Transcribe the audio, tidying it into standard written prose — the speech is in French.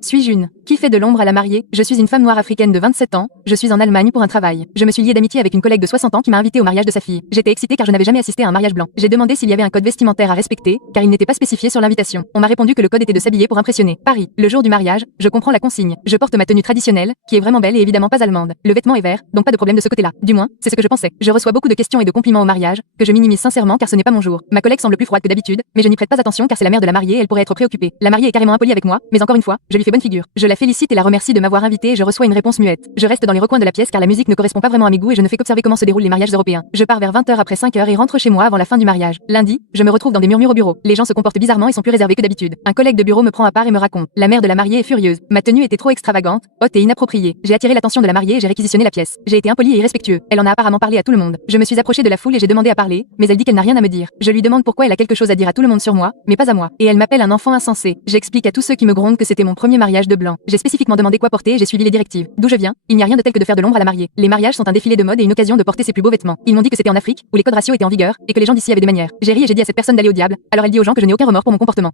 Suis-je une qui fait de l'ombre à la mariée? Je suis une femme noire africaine de 27 ans, je suis en Allemagne pour un travail. Je me suis liée d'amitié avec une collègue de 60 ans qui m'a invitée au mariage de sa fille. J'étais excitée car je n'avais jamais assisté à un mariage blanc. J'ai demandé s'il y avait un code vestimentaire à respecter, car il n'était pas spécifié sur l'invitation. On m'a répondu que le code était de s'habiller pour impressionner. Paris, le jour du mariage, je comprends la consigne. Je porte ma tenue traditionnelle, qui est vraiment belle et évidemment pas allemande. Le vêtement est vert, donc pas de problème de ce côté-là. Du moins, c'est ce que je pensais. Je reçois beaucoup de questions et de compliments au mariage, que je minimise sincèrement car ce n'est pas mon jour. Ma collègue semble plus froide que d'habitude, mais je n'y prête pas attention car c'est la mère de la mariée et elle pourrait être préoccupée. La mariée est carrément impolie avec moi, mais encore une fois, je lui fais bonne figure. Je la félicite et la remercie de m'avoir invitée et je reçois une réponse muette. Je reste dans les recoins de la pièce car la musique ne correspond pas vraiment à mes goûts et je ne fais qu'observer comment se déroulent les mariages européens. Je pars vers 20h après 5h et rentre chez moi avant la fin du mariage. Lundi, je me retrouve dans des murmures au bureau. Les gens se comportent bizarrement et sont plus réservés que d'habitude. Un collègue de bureau me prend à part et me raconte. La mère de la mariée est furieuse. Ma tenue était trop extravagante, haute et inappropriée. J'ai attiré l'attention de la mariée et j'ai réquisitionné la pièce. J'ai été impoli et irrespectueux. Elle en a apparemment parlé à tout le monde. Je me suis approché de la foule et j'ai demandé à parler, mais elle dit qu'elle n'a rien à me dire. Je lui demande pourquoi elle a quelque chose à dire à tout le monde sur moi, mais pas à moi. Et elle m'appelle un enfant insensé. J'explique à tous ceux qui me grondent que c'était mon premier mariage de blanc. J'ai spécifiquement demandé quoi porter et j'ai suivi les directives. D'où je viens, il n'y a rien de tel que de faire de l'ombre à la mariée. Les mariages sont un défilé de mode et une occasion de porter ses plus beaux vêtements. Ils m'ont dit que c'était en Afrique, où les codes raciaux étaient en vigueur, et que les gens d'ici avaient des manières. J'ai ri et j'ai dit à cette personne d'aller au diable, alors elle dit aux gens que je n'ai aucun remords pour mon comportement.